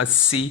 80,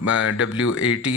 WAT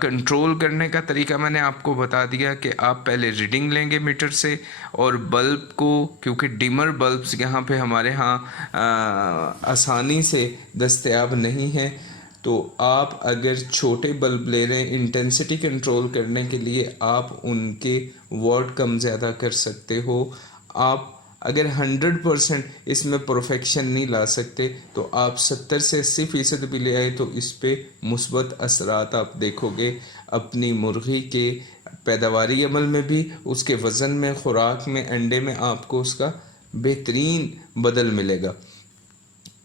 control کرنے کا طریقہ میں نے آپ کو بتا دیا کہ آپ پہلے ریڈنگ لیں گے میٹر سے، اور بلب کو، کیونکہ ڈیمر بلبس یہاں پہ ہمارے ہاں آسانی سے دستیاب نہیں ہیں، تو آپ اگر چھوٹے بلب لے رہے ہیں انٹینسٹی کنٹرول کرنے کے لیے، آپ ان کے واٹ کم زیادہ کر سکتے ہو۔ آپ اگر 100% اس میں پرفیکشن نہیں لا سکتے تو آپ 70 سے 80% بھی لے آئے تو اس پہ مثبت اثرات آپ دیکھو گے اپنی مرغی کے پیداواری عمل میں بھی، اس کے وزن میں، خوراک میں، انڈے میں آپ کو اس کا بہترین بدل ملے گا۔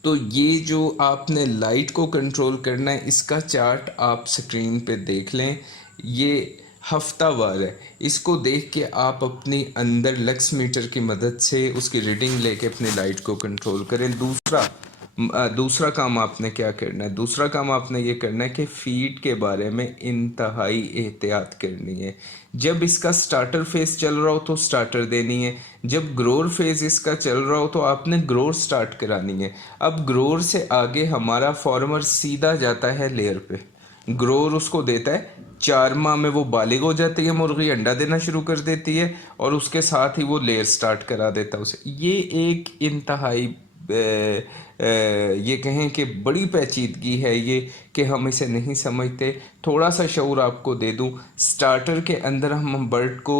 تو یہ جو آپ نے لائٹ کو کنٹرول کرنا ہے، اس کا چارٹ آپ سکرین پہ دیکھ لیں، یہ ہفتہ وار ہے۔ اس کو دیکھ کے آپ اپنی اندر لکس میٹر کی مدد سے اس کی ریڈنگ لے کے اپنی لائٹ کو کنٹرول کریں۔ دوسرا کام آپ نے کیا کرنا ہے؟ دوسرا کام آپ نے یہ کرنا ہے کہ فیڈ کے بارے میں انتہائی احتیاط کرنی ہے۔ جب اس کا سٹارٹر فیز چل رہا ہو تو سٹارٹر دینی ہے، جب گرور فیز اس کا چل رہا ہو تو آپ نے گرور سٹارٹ کرانی ہے۔ اب گرور سے آگے ہمارا فارمر سیدھا جاتا ہے لیئر پہ، گرور اس کو دیتا ہے، 4 ماہ میں وہ بالغ ہو جاتی ہے مرغی، انڈا دینا شروع کر دیتی ہے، اور اس کے ساتھ ہی وہ لیئر سٹارٹ کرا دیتا ہے اسے۔ یہ ایک انتہائی یہ کہیں کہ بڑی پیچیدگی ہے یہ، کہ ہم اسے نہیں سمجھتے۔ تھوڑا سا شعور آپ کو دے دوں، سٹارٹر کے اندر ہم برڈ کو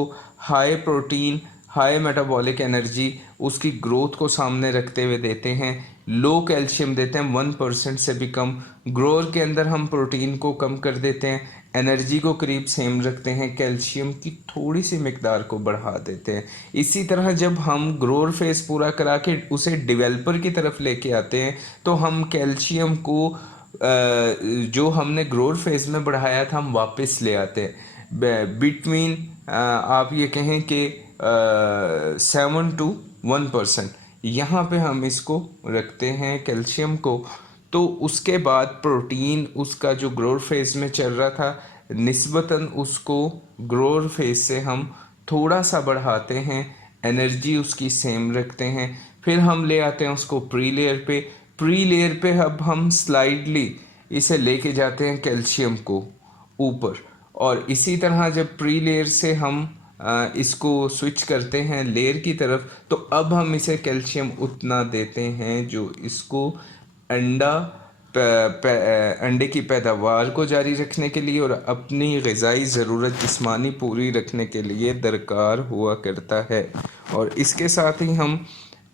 high protein, high metabolic energy, اس کی گروتھ کو سامنے رکھتے ہوئے دیتے ہیں، لو کیلشیم دیتے ہیں 1% سے بھی کم۔ گروور کے اندر ہم پروٹین کو کم کر دیتے ہیں، انرجی کو قریب سیم رکھتے ہیں، کیلشیم کی تھوڑی سی مقدار کو بڑھا دیتے ہیں۔ اسی طرح جب ہم گروور فیز پورا کرا کے اسے ڈیولپر کی طرف لے کے آتے ہیں تو ہم کیلشیم کو جو ہم نے گروور فیز میں بڑھایا تھا ہم واپس لے آتے ہیں، بٹوین آپ یہ کہیں کہ 7 to 1%، یہاں پہ ہم اس کو رکھتے ہیں کیلشیم کو۔ تو اس کے بعد پروٹین اس کا جو گروور فیز میں چل رہا تھا نسبتاً اس کو گروور فیز سے ہم تھوڑا سا بڑھاتے ہیں، انرجی اس کی سیم رکھتے ہیں، پھر ہم لے آتے ہیں اس کو پری لیئر پہ۔ پری لیئر پہ اب ہم سلائڈلی اسے لے کے جاتے ہیں کیلشیم کو اوپر، اور اسی طرح جب پری لیئر سے ہم اس کو سوئچ کرتے ہیں لیئر کی طرف تو اب ہم اسے کیلشیم اتنا دیتے ہیں جو اس کو انڈے کی پیداوار کو جاری رکھنے کے لیے اور اپنی غذائی ضرورت جسمانی پوری رکھنے کے لیے درکار ہوا کرتا ہے۔ اور اس کے ساتھ ہی ہم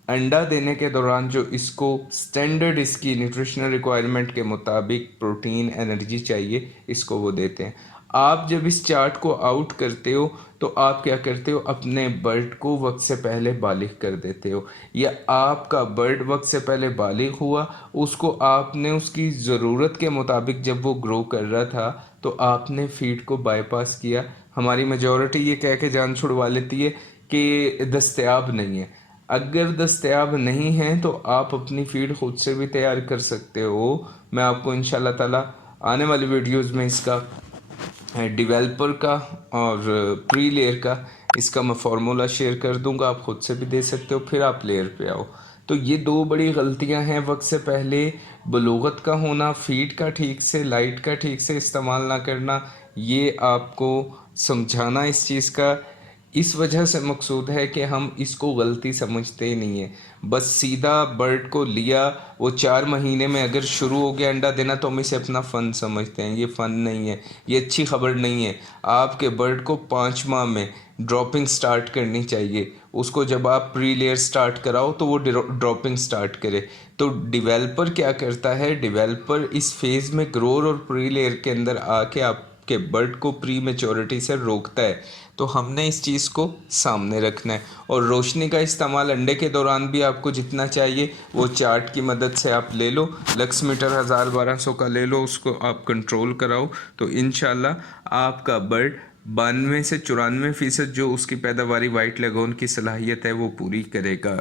انڈا دینے کے دوران جو اس کو سٹینڈرڈ اس کی نیوٹریشنل ریکوائرمنٹ کے مطابق پروٹین انرجی چاہیے اس کو وہ دیتے ہیں۔ آپ جب اس چارٹ کو آؤٹ کرتے ہو تو آپ کیا کرتے ہو؟ اپنے برڈ کو وقت سے پہلے بالغ کر دیتے ہو، یا آپ کا برڈ وقت سے پہلے بالغ ہوا، اس کو آپ نے اس کی ضرورت کے مطابق جب وہ گرو کر رہا تھا تو آپ نے فیڈ کو بائی پاس کیا۔ ہماری میجورٹی یہ کہہ کے جان چھڑوا لیتی ہے کہ دستیاب نہیں ہے۔ اگر دستیاب نہیں ہیں تو آپ اپنی فیڈ خود سے بھی تیار کر سکتے ہو۔ میں آپ کو انشاءاللہ تعالی آنے والی ویڈیوز میں اس کا ڈیولپر کا اور پری لیئر کا اس کا میں فارمولا شیئر کر دوں گا، آپ خود سے بھی دے سکتے ہو، پھر آپ لیئر پہ آؤ۔ تو یہ 2 بڑی غلطیاں ہیں، وقت سے پہلے بلوغت کا ہونا، فیڈ کا ٹھیک سے، لائٹ کا ٹھیک سے استعمال نہ کرنا، یہ آپ کو سمجھانا اس چیز کا اس وجہ سے مقصود ہے کہ ہم اس کو غلطی سمجھتے ہی نہیں ہیں، بس سیدھا برڈ کو لیا، وہ 4 مہینے میں اگر شروع ہو گیا انڈا دینا تو ہم اسے اپنا فن سمجھتے ہیں۔ یہ فن نہیں ہے، یہ اچھی خبر نہیں ہے۔ آپ کے برڈ کو 5 ماہ میں ڈراپنگ سٹارٹ کرنی چاہیے، اس کو جب آپ پری لیئر سٹارٹ کراؤ تو وہ ڈراپنگ سٹارٹ کرے۔ تو ڈیولپر کیا کرتا ہے؟ ڈیولپر اس فیز میں گرور اور پری لیئر کے اندر آ کے آپ کے برڈ کو پری میچورٹی سے روکتا ہے۔ تو ہم نے اس چیز کو سامنے رکھنا ہے، اور روشنی کا استعمال انڈے کے دوران بھی آپ کو جتنا چاہیے وہ چارٹ کی مدد سے آپ لے لو، لکس میٹر 1200 کا لے لو، اس کو آپ کنٹرول کراؤ تو انشاءاللہ آپ کا برڈ 92 سے 94% جو اس کی پیداواری وائٹ لیگون کی صلاحیت ہے وہ پوری کرے گا۔